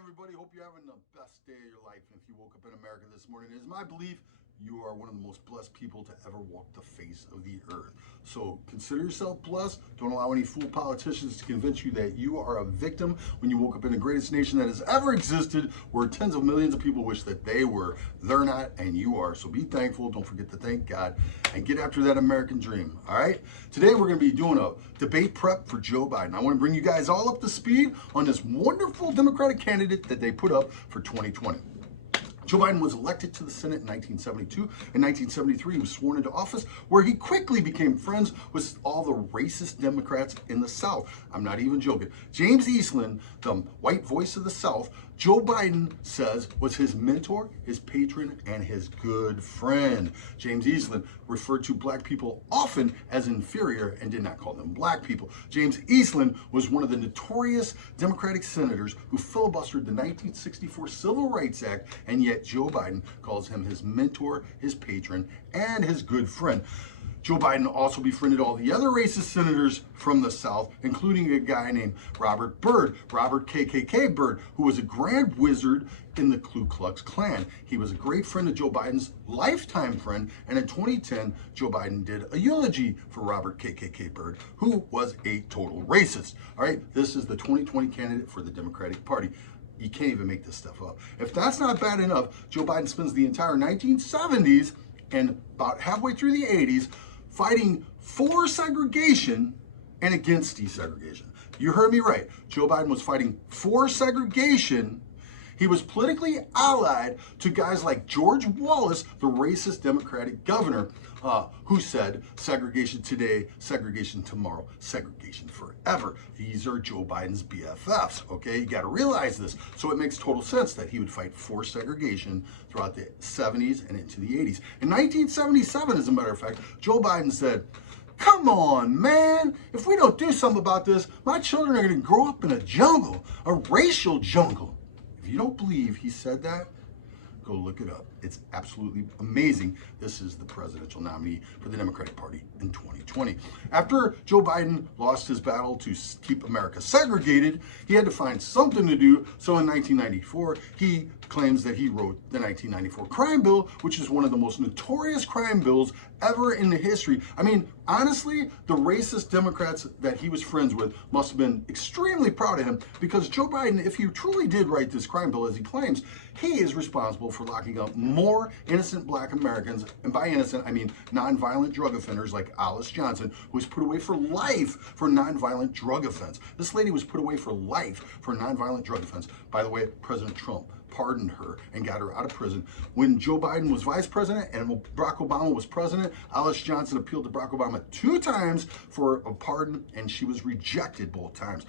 everybody. Hope you're having the best day of your life. If you woke up in America this morning, it is my belief you are one of the most blessed people to ever walk the face of the earth. So consider yourself blessed. Don't allow any fool politicians to convince you that you are a victim when you woke up in the greatest nation that has ever existed, where tens of millions of people wish that they were. They're not, and you are. So be thankful. Don't forget to thank God and get after that American dream. All right? Today we're going to be doing a debate prep for Joe Biden. I want to bring you guys all up to speed on this wonderful Democratic candidate that they put up for 2020. Joe Biden was elected to the Senate in 1972. In 1973, he was sworn into office, where he quickly became friends with all the racist Democrats in the South. I'm not even joking. James Eastland, the white voice of the South, Joe Biden says was his mentor, his patron, and his good friend. James Eastland referred to black people often as inferior and did not call them black people. James Eastland was one of the notorious Democratic senators who filibustered the 1964 Civil Rights Act, and yet Joe Biden calls him his mentor, his patron, and his good friend. Joe Biden also befriended all the other racist senators from the South, including a guy named Robert Byrd, Robert KKK Byrd, who was a grand wizard in the Ku Klux Klan. He was a great friend of Joe Biden's, lifetime friend, and in 2010, Joe Biden did a eulogy for Robert KKK Byrd, who was a total racist. All right, this is the 2020 candidate for the Democratic Party. You can't even make this stuff up. If that's not bad enough, Joe Biden spends the entire 1970s and about halfway through the 80s fighting for segregation and against desegregation. You heard me right. Joe Biden was fighting for segregation. He was politically allied to guys like George Wallace, the racist Democratic governor, who said segregation today, segregation tomorrow, segregation forever. These are Joe Biden's BFFs, okay? You got to realize this. So it makes total sense that he would fight for segregation throughout the 70s and into the 80s. In 1977, as a matter of fact, Joe Biden said, "Come on, man. If we don't do something about this, my children are going to grow up in a jungle, a racial jungle." If you don't believe he said that, go look it up. It's absolutely amazing. This is the presidential nominee for the Democratic Party in 2020. After Joe Biden lost his battle to keep America segregated, he had to find something to do. So in 1994, he claims that he wrote the 1994 crime bill, which is one of the most notorious crime bills ever in the history. I mean, honestly, the racist Democrats that he was friends with must have been extremely proud of him, because Joe Biden, if he truly did write this crime bill as he claims, he is responsible for locking up more innocent black Americans, and by innocent, I mean nonviolent drug offenders like Alice Johnson, who was put away for life for nonviolent drug offense. This lady was put away for life for nonviolent drug offense. By the way, President Trump pardoned her and got her out of prison. When Joe Biden was vice president and Barack Obama was president, Alice Johnson appealed to Barack Obama 2 times for a pardon, and she was rejected both times.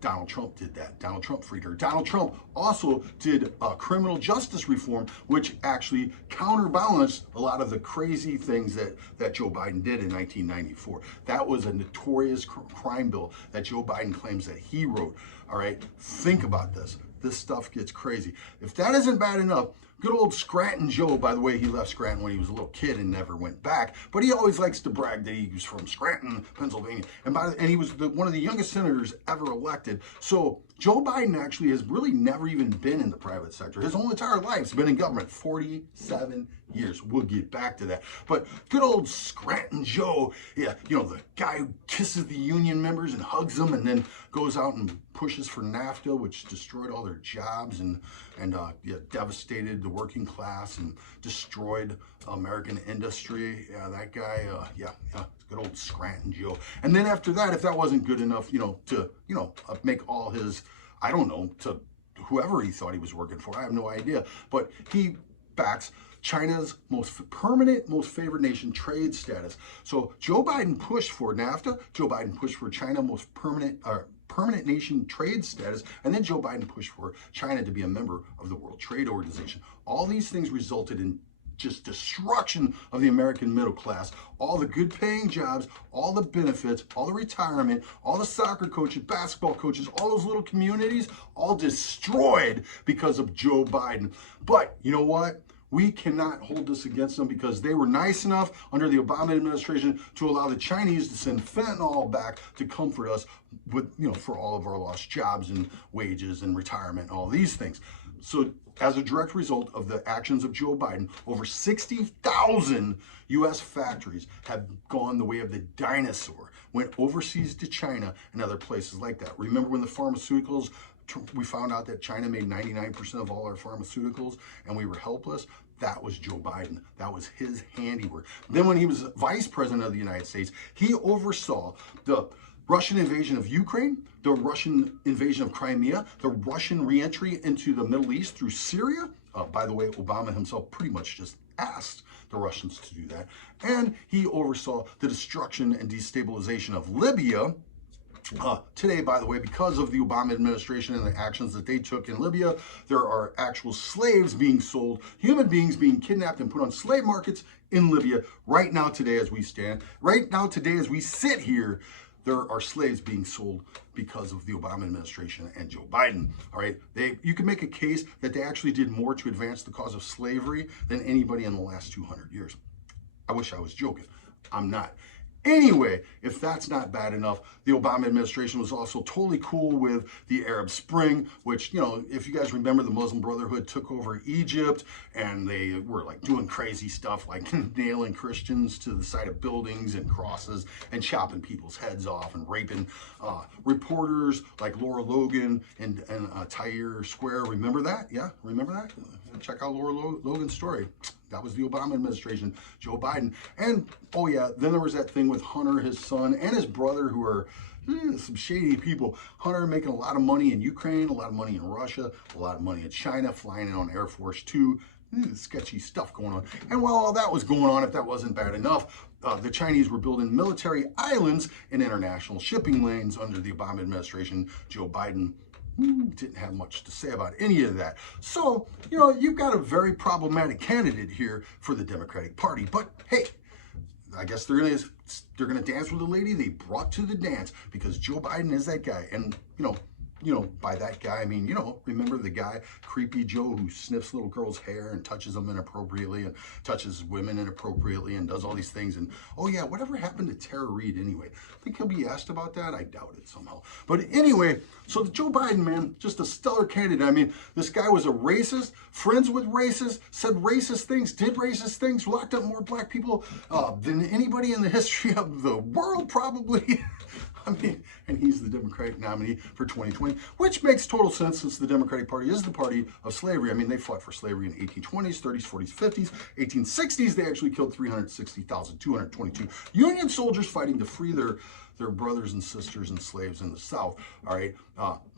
Donald Trump did that. Donald Trump freed her. Donald Trump also did criminal justice reform, which actually counterbalanced a lot of the crazy things that Joe Biden did in 1994. That was a notorious crime bill that Joe Biden claims that he wrote. All right, think about this. This stuff gets crazy. If that isn't bad enough, good old Scranton Joe, by the way, he left Scranton when he was a little kid and never went back, but he always likes to brag that he was from Scranton, Pennsylvania, and he was one of the youngest senators ever elected. So Joe Biden actually has really never even been in the private sector. His whole entire life's been in government, 47 years. We'll get back to that. But good old Scranton Joe, yeah, you know, the guy who kisses the union members and hugs them and then goes out and pushes for NAFTA, which destroyed all their jobs and devastated the working class and destroyed American industry. Yeah, that guy, good old Scranton Joe. And then after that, if that wasn't good enough, to make all his, I don't know, to whoever he thought he was working for, I have no idea, but he backs China's most permanent, most favored nation trade status. So Joe Biden pushed for NAFTA, Joe Biden pushed for China most permanent nation trade status, and then Joe Biden pushed for China to be a member of the World Trade Organization. All these things resulted in just destruction of the American middle class. All the good paying jobs, all the benefits, all the retirement, all the soccer coaches, basketball coaches, all those little communities, all destroyed because of Joe Biden. But you know what? we cannot hold this against them because they were nice enough under the Obama administration to allow the Chinese to send fentanyl back to comfort us with, for all of our lost jobs and wages and retirement and all these things. So as a direct result of the actions of Joe Biden, over 60,000 U.S. factories have gone the way of the dinosaur, went overseas to China and other places like that. Remember when the pharmaceuticals, we found out that China made 99% of all our pharmaceuticals and we were helpless? That was Joe Biden. That was his handiwork. Then when he was vice president of the United States, he oversaw the Russian invasion of Ukraine, the Russian invasion of Crimea, the Russian reentry into the Middle East through Syria. By the way, Obama himself pretty much just asked the Russians to do that. And he oversaw the destruction and destabilization of Libya. Today, by the way, because of the Obama administration and the actions that they took in Libya, there are actual slaves being sold, human beings being kidnapped and put on slave markets in Libya right now today as we stand. Right now today as we sit here, there are slaves being sold because of the Obama administration and Joe Biden. All right, you can make a case that they actually did more to advance the cause of slavery than anybody in the last 200 years. I wish I was joking. I'm not. Anyway, if that's not bad enough, the Obama administration was also totally cool with the Arab Spring, which, if you guys remember, the Muslim Brotherhood took over Egypt and they were like doing crazy stuff like nailing Christians to the side of buildings and crosses and chopping people's heads off and raping reporters like Laura Logan and Tahrir Square. Remember that? Yeah, remember that? Check out Laura Logan's story. That was the Obama administration, Joe Biden. And, oh yeah, then there was that thing with Hunter, his son, and his brother, who are some shady people. Hunter making a lot of money in Ukraine, a lot of money in Russia, a lot of money in China, flying in on Air Force Two. Sketchy stuff going on. And while all that was going on, if that wasn't bad enough, the Chinese were building military islands in international shipping lanes under the Obama administration. Joe Biden didn't have much to say about any of that. So, you've got a very problematic candidate here for the Democratic Party. But hey, I guess they're gonna dance with the lady they brought to the dance because Joe Biden is that guy. And by that guy, I mean, remember the guy, Creepy Joe, who sniffs little girls' hair and touches them inappropriately and touches women inappropriately and does all these things. And, oh yeah, whatever happened to Tara Reid anyway? I think he'll be asked about that. I doubt it somehow. But anyway, so the Joe Biden, man, just a stellar candidate. I mean, this guy was a racist, friends with racists, said racist things, did racist things, locked up more black people than anybody in the history of the world, probably. I mean, and he's the Democratic nominee for 2020, which makes total sense since the Democratic Party is the party of slavery. I mean, they fought for slavery in the 1820s, 30s, 40s, 50s, 1860s. They actually killed 360,222 Union soldiers fighting to free their brothers and sisters and slaves in the South. All right,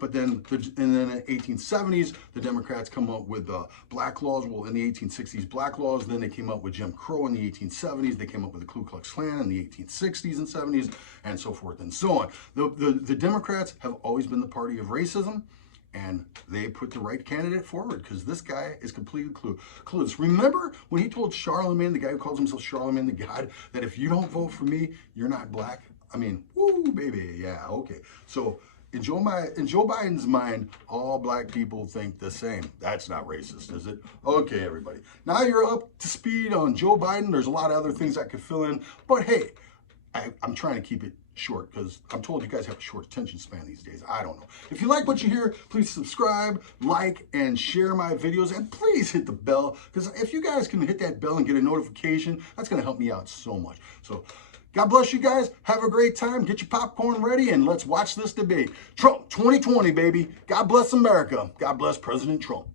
but then in the 1870s, the Democrats come up with black laws. Well, in the 1860s, black laws. Then they came up with Jim Crow in the 1870s. They came up with the Ku Klux Klan in the 1860s and 70s, and so forth and so on. The Democrats have always been the party of racism. And they put the right candidate forward because this guy is completely clueless. Remember when he told Charlemagne, the guy who calls himself Charlemagne the God, that if you don't vote for me, you're not black? I mean, woo, baby, yeah, okay. So in Joe Biden's mind, all black people think the same. That's not racist, is it? Okay, everybody. Now you're up to speed on Joe Biden. There's a lot of other things I could fill in. But hey, I'm trying to keep it short because I'm told you guys have a short attention span these days. I don't know. If you like what you hear, please subscribe, like, and share my videos. And please hit the bell because if you guys can hit that bell and get a notification, that's going to help me out so much. So God bless you guys. Have a great time. Get your popcorn ready and let's watch this debate. Trump 2020, baby. God bless America. God bless President Trump.